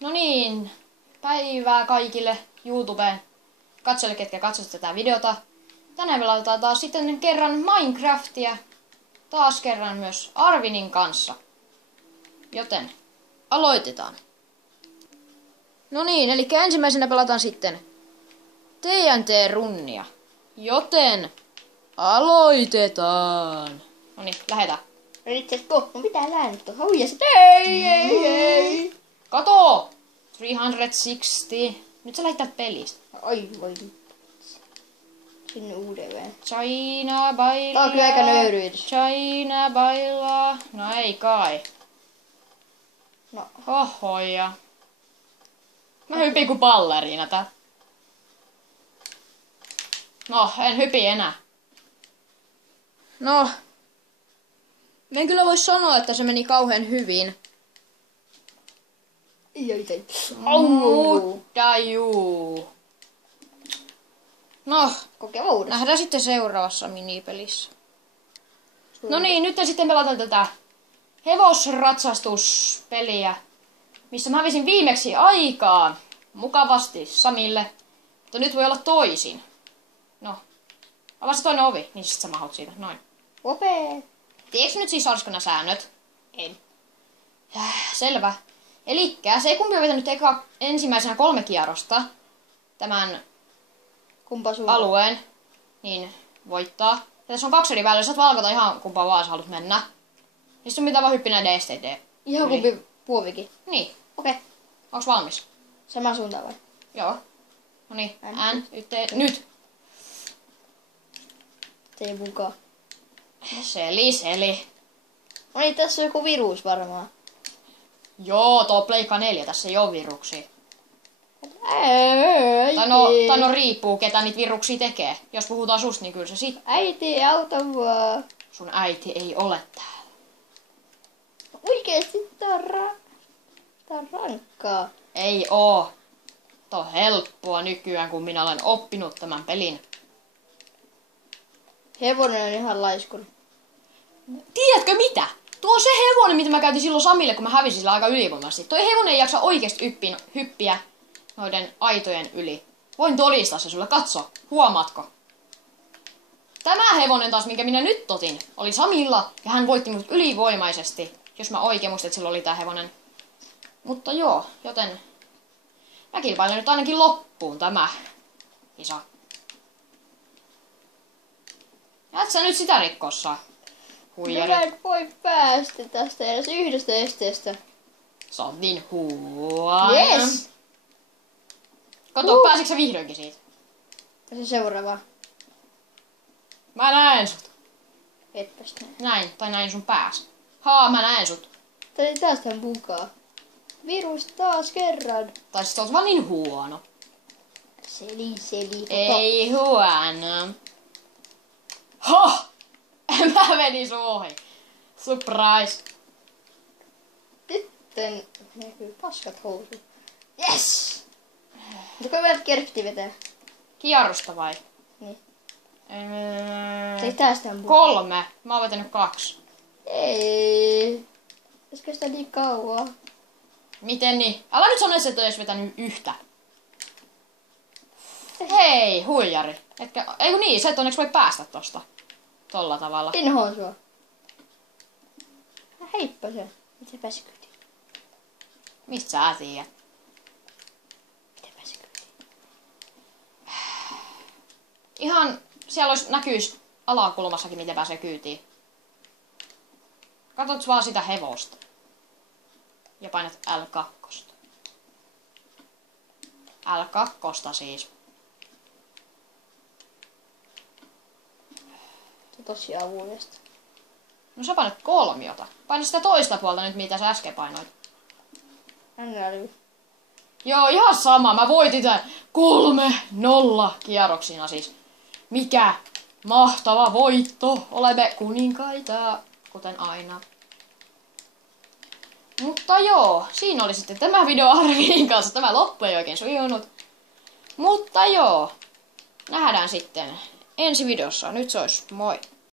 No niin, päivää kaikille YouTubeen katsojille, ketkä katsovat tätä videota. Tänään pelataan taas sitten kerran Minecraftia. Taas kerran myös Arvinin kanssa. Joten aloitetaan. No niin, eli ensimmäisenä pelataan sitten TNT-runnia. Joten aloitetaan. No niin, lähdetään. No itse asiassa no mitä läännyt tuohon? Huijasit. Ei. Kato! 360. Nyt sä lähdetään pelistä. Oi voi. Sinne uudelleen. China bailaa. Tää on kyllä aika nöyryytys. China bailaa. No ei kai. No. Hohoja. Mä hypin kuin balleriina tää. No, en hypi enää. No. Mä en kyllä voi sanoa, että se meni kauhean hyvin. Ei. Mutta juu. No, Kokeillaan uudestaan. nähdään sitten seuraavassa minipelissä. No niin, nyt sitten pelataan tätä hevosratsastuspeliä, missä mä hävisin viimeksi aikaa mukavasti Samille, mutta nyt voi olla toisin. No, avaa se toinen ovi, niin sit sä mahut siitä, noin. Opee. Tiedätkö nyt siis Arskana säännöt? En. Selvä. Elikkä se, kumpi on vetänyt ensimmäisenä 3 kierrosta tämän Kumpa suunta? alueen, niin voittaa. Ja tässä on 2 eri väliä, saat valkata ihan kumpaan vaan sä haluat mennä. Niin sun pitää vaan hyppiä näiden esteiden. Ihan kumpi puovikin. Niin. Okei. Onks valmis? Sama suuntaan vai? Joo. No niin. Nyt. Tee mukaan. Seli. No niin, tässä on joku virus varmaan. Joo, tuo Pleikka 4, tässä ei oo viruksia. Äiti. Tai no riippuu, ketä niitä viruksia tekee. Jos puhutaan susta, niin kyllä se sit. Äiti, auta vaan. Sun äiti ei ole täällä. Oikeesti tää on rankkaa. Ei oo. Tuo on helppoa nykyään, kun minä olen oppinut tämän pelin. Hevonen on ihan laiskuri. Tiedätkö mitä? Tuo on se hevonen, mitä mä käytin silloin Samille, kun mä hävisin sillä aika ylivoimaisesti. Tuo hevonen ei jaksa oikeesti hyppiä noiden aitojen yli. Voin todistaa se sulle. Katso. Huomaatko? Tämä hevonen taas, minkä minä nyt otin, oli Samilla. Ja hän voitti minut ylivoimaisesti. Jos mä oikein muistan, että sillä oli tää hevonen. Mutta joo, joten mä kilpailen nyt ainakin loppuun tämä kisa. Ja et sä nyt sitä rikkossa. Huijari. Mä en voi päästä tästä edes yhdestä esteestä. Sä oot niin huono. Yes! Kato, pääsitkö sä vihdoinkin siitä? Ja se seuraava. Mä näen sut. Etpäs näin. Näin, tai näin sun pääs. Mä näen sut. Tää oli tästä mukaan. Virus taas kerran. Tai sit sä oot vaan niin huono. Seli. Ei huono. Mä menin sun ohi. Surprise. Sitten näkyy paskat housut. Yes! Mutta kun meidät kerfti vetää. Kierrosta vai? Niin. Ei tästä on 3. Mä oon vetänyt 2. Ei. Jos kestää niin kauan. Miten niin? Älä nyt sano, että et ois vetänyt yhtä. Hei, huijari. Eiku niin, sä et onneksi voi päästä tosta. Tolla tavalla. Inhoon sua. Heippa se. Miten pääsi kyytiin? Mistä sä tiedät? Miten pääsi kyytiin? Ihan siellä näkyis alakulmassakin, miten pääsee kyytiin. Katot vaan sitä hevosta. Ja painat L2. L2 siis. Se tosiaan uudesta. No sä painat 3. Paina sitä toista puolta nyt, mitä sä äsken painoit. Äly. Joo, ihan sama. Mä voitin tän 3-0 kierroksina siis. Mikä mahtava voitto. Olemme kuninkaita, kuten aina. Mutta joo, siinä oli sitten tämä video Arvinin kanssa. Tämä loppu ei oikein sujunut. Mutta joo, nähdään sitten ensi videossa. Nyt se olisi moi.